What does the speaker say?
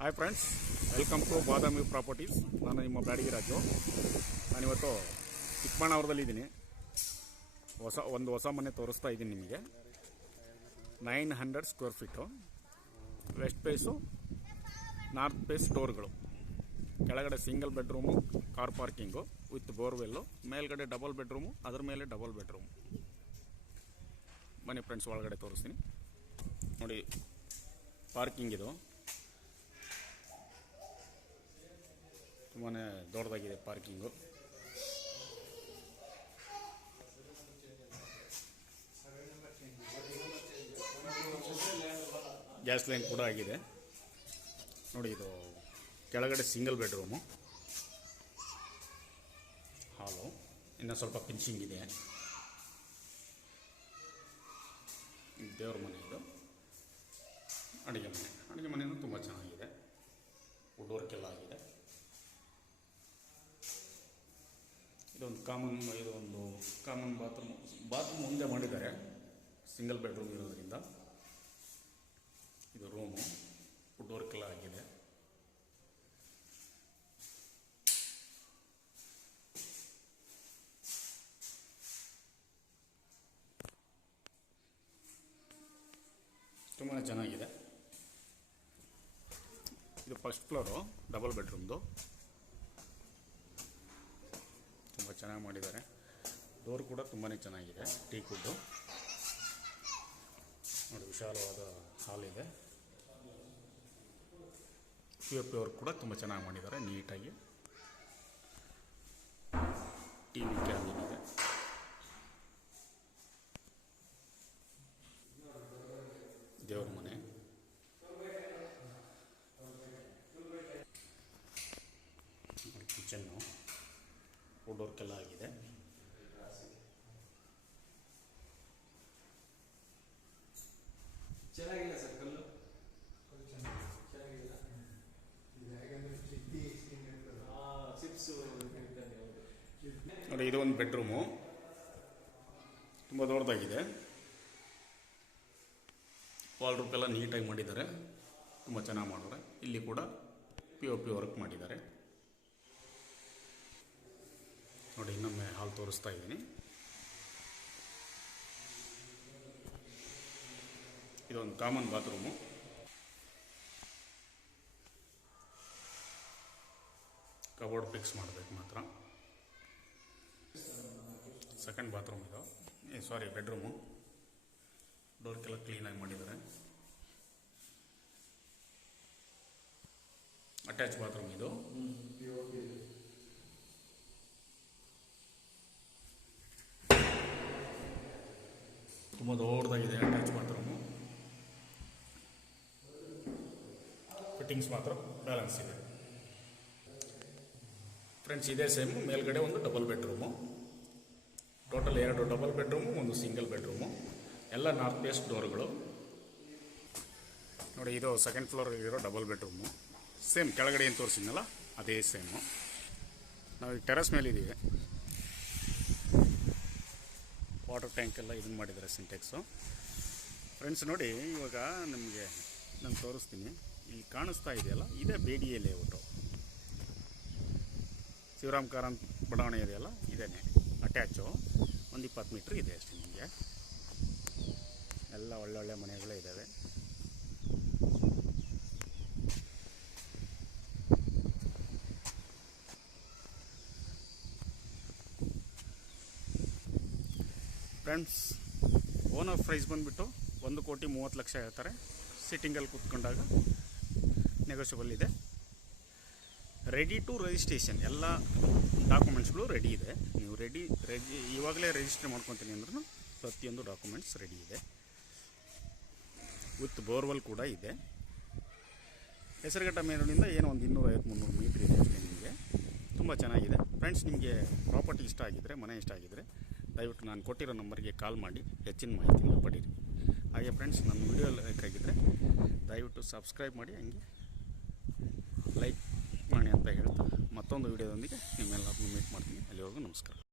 Hi friends, welcome to Badami properties. ನಾನು ನಿಮ್ಮ ಬ್ಯಾಡಗಿ ರಾಜು. ನಾನಿವತ್ತು ಚಿಕ್ಕಬಳ್ಳಾಪುರದಲ್ಲಿದ್ದೀನಿ. ಹೊಸ ಮನೆ ತೋರಿಸ್ತಾ ಇದ್ದೀನಿ ನಿಮಗೆ. 900 square feet, west face, north face ಡೋರ್ಗಳು, ಕೆಳಗಡೆ single bedroom, car parking with borewell, ಮೇಲ್ಗಡೆ ಡಬಲ್ ಬೆಡ್ರೂಮು, ಅದ್ರ ಮೇಲೆ ಡಬಲ್ ಬೆಡ್ರೂಮು. ಬನ್ನಿ ಫ್ರೆಂಡ್ಸ್, ಒಳಗಡೆ ತೋರಿಸ್ತೀನಿ ನೋಡಿ. ಪಾರ್ಕಿಂಗ್ ಇದು ತುಂಬಾ ದೊಡ್ಡದಾಗಿದೆ ಪಾರ್ಕಿಂಗು. ಗ್ಯಾಸ್ ಲೈನ್ ಕೂಡ ಆಗಿದೆ ನೋಡಿ. ಇದು ಕೆಳಗಡೆ ಸಿಂಗಲ್ ಬೆಡ್ರೂಮು, ಹಾಲು, ಇನ್ನು ಸ್ವಲ್ಪ ಪಿಂಚಿಂಗ್ ಇದೆ. ದೇವ್ರ ಮನೆ ಇದು. ಅಡುಗೆ ಮನೆಯೂ ತುಂಬ ಚೆನ್ನಾಗಿದೆ, ವುಡ್ ವರ್ಕ್ ಎಲ್ಲ ಆಗಿದೆ. ಇದೊಂದು ಕಾಮನ್ ಬಾತ್ರೂಮ್ ಮುಂದೆ ಮಾಡಿದ್ದಾರೆ, ಸಿಂಗಲ್ ಬೆಡ್ರೂಮ್ ಇರೋದ್ರಿಂದ. ಇದು ರೂಮು, ವುಡ್ ವರ್ಕ್ ಎಲ್ಲ ಆಗಿದೆ. ತುಂಬಾ ಚೆನ್ನಾಗಿದೆ. ಇದು ಫಸ್ಟ್ ಫ್ಲೋರು, ಡಬಲ್ ಬೆಡ್ರೂಮ್ದು. ತುಂಬ ಚೆನ್ನಾಗಿ ಮಾಡಿದ್ದಾರೆ. ಡೋರ್ ಕೂಡ ತುಂಬಾ ಚೆನ್ನಾಗಿದೆ, ಟೀಕ್ ವುಡ್ಡು ನೋಡಿ. ವಿಶಾಲವಾದ ಹಾಲ್ ಇದೆ. POP ವರ್ಕ್ ಕೂಡ ತುಂಬ ಚೆನ್ನಾಗಿ ಮಾಡಿದ್ದಾರೆ, ನೀಟಾಗಿ. TV ಕ್ಯಾಬಿನ್ ಇದೆ. ದೇವ್ರ ಮನೆ, ಕಿಚನ್ನು, ವುಡ್ ವರ್ಕ್ ಎಲ್ಲ ಆಗಿದೆ. ಚೆನ್ನಾಗಿಲ್ಲ ಸರ್, ಕಲ್ಲು ನೋಡಿ. ಇದು ಒಂದು ಬೆಡ್ರೂಮು, ತುಂಬ ದೊಡ್ಡದಾಗಿದೆ. ವಾಲ್ ರೂಪ್ ಎಲ್ಲ ನೀಟಾಗಿ ಮಾಡಿದ್ದಾರೆ, ತುಂಬ ಚೆನ್ನಾಗಿ ಮಾಡಿದ್ದಾರೆ. ಇಲ್ಲಿ ಕೂಡ POP ವರ್ಕ್ ಮಾಡಿದ್ದಾರೆ ನೋಡಿ. ಇನ್ನೊಮ್ಮೆ ಹಾಲ್ ತೋರಿಸ್ತಾ ಇದ್ದೀನಿ. ಇದೊಂದು ಕಾಮನ್ ಬಾತ್ರೂಮು, ಕಬೋರ್ಡ್ ಫಿಕ್ಸ್ ಮಾಡಬೇಕು ಮಾತ್ರ. ಸೆಕೆಂಡ್ ಬಾತ್ರೂಮ್ ಇದು, ಬೆಡ್ರೂಮು. ಡೋರ್ಗೆಲ್ಲ ಕ್ಲೀನಾಗಿ ಮಾಡಿದ್ದಾರೆ. ಅಟ್ಯಾಚ್ ಬಾತ್ರೂಮ್ ಇದು. ತುಂಬ ದೊಡ್ಡದಾಗಿದೆ ಅಟ್ಯಾಚ್ ಬಾತ್ರೂಮು. ಫಿಟ್ಟಿಂಗ್ಸ್ ಮಾತ್ರ ಬ್ಯಾಲೆನ್ಸ್ ಇದೆ ಫ್ರೆಂಡ್ಸ್. ಇದೇ ಸೇಮು ಮೇಲ್ಗಡೆ ಒಂದು double bedroom. Total 2 double bedroom, 1 single bedroom. ಎಲ್ಲ ನಾರ್ತ್ ವೆಸ್ಟ್ ಡೋರ್ಗಳು ನೋಡಿ. ಇದು ಸೆಕೆಂಡ್ ಫ್ಲೋರ್ ಇರೋ ಡಬಲ್ ಬೆಡ್ರೂಮು. ಸೇಮ್ ಕೆಳಗಡೆ ಏನು ತೋರಿಸಿದ್ನಲ್ಲ ಅದೇ ಸೇಮು. ನಾವು ಈಗ ಟೆರೆಸ್ ಮೇಲಿದ್ದೀವಿ. ವಾಟರ್ ಟ್ಯಾಂಕ್ ಎಲ್ಲ ಇದನ್ನು ಮಾಡಿದ್ದಾರೆ, ಸಿಂಟೆಕ್ಸು. ಫ್ರೆಂಡ್ಸ್ ನೋಡಿ, ಇವಾಗ ನಾನು ತೋರಿಸ್ತೀನಿ. ಇಲ್ಲಿ ಕಾಣಿಸ್ತಾ ಇದೆಯಲ್ಲ, ಇದೇ BDA ಲೇಔಟು. ಶಿವರಾಮ್ ಕಾರಂತ್ ಬಡಾವಣೆ ಇದೆಯಲ್ಲ, ಇದೇನೆ ಅಟ್ಯಾಚು. ಒಂದು 20 ಮೀಟ್ರ್ ಇದೆ ಅಷ್ಟೇ. ನಿಮಗೆ ಎಲ್ಲ ಒಳ್ಳೊಳ್ಳೆ ಮನೆಗಳೇ ಇದ್ದಾವೆ. ಫ್ರೆಂಡ್ಸ್, ಓನರ್ ಪ್ರೈಸ್ ಬಂದುಬಿಟ್ಟು 1,30,00,000 ಹೇಳ್ತಾರೆ. ಸಿಟ್ಟಿಂಗಲ್ಲಿ ಕೂತ್ಕೊಂಡಾಗ ನೆಗೋಷಿಯಬಲ್ ಇದೆ. ರೆಡಿ ಟು ರಿಜಿಸ್ಟ್ರೇಷನ್, ಎಲ್ಲ ಡಾಕ್ಯುಮೆಂಟ್ಸ್ಗಳು ರೆಡಿ ಇದೆ. ನೀವು ಇವಾಗಲೇ ರಿಜಿಸ್ಟರ್ ಮಾಡ್ಕೊತೀನಿ ಅಂದ್ರೂ ಪ್ರತಿಯೊಂದು ಡಾಕ್ಯುಮೆಂಟ್ಸ್ ರೆಡಿ ಇದೆ. ವಿತ್ ಬೋರ್ವೆಲ್ ಕೂಡ ಇದೆ. ಹೆಸರುಘಟ್ಟ ಮೇಲಿನಿಂದ ಏನೋ ಒಂದು 250-300 ಮೀಟ್ರ್ ಇದೆ ಅಷ್ಟೇ. ನಿಮಗೆ ತುಂಬ ಚೆನ್ನಾಗಿದೆ ಫ್ರೆಂಡ್ಸ್. ನಿಮಗೆ ಪ್ರಾಪರ್ಟಿ ಇಷ್ಟ ಆಗಿದ್ದರೆ, ಮನೆ ಇಷ್ಟ ಆಗಿದ್ದರೆ, ದಯವಿಟ್ಟು ನಾನು ಕೊಟ್ಟಿರೋ ನಂಬರ್ಗೆ ಕಾಲ್ ಮಾಡಿ ಹೆಚ್ಚಿನ ಮಾಹಿತಿನ ಪಡೀರಿ. ಹಾಗೆ ಫ್ರೆಂಡ್ಸ್, ನನ್ನ ವಿಡಿಯೋ ಲೈಕ್ ಆಗಿದ್ದರೆ ದಯವಿಟ್ಟು ಸಬ್ಸ್ಕ್ರೈಬ್ ಮಾಡಿ, ಹಂಗೆ ಲೈಕ್ ಮಾಡಿ ಅಂತ ಹೇಳ್ತಾ ಮತ್ತೊಂದು ವಿಡಿಯೋದೊಂದಿಗೆ ನಿಮ್ಮೆಲ್ಲರನ್ನೂ ಮೀಟ್ ಮಾಡ್ತೀನಿ. ಅಲ್ಲಿವರೆಗೂ ನಮಸ್ಕಾರ.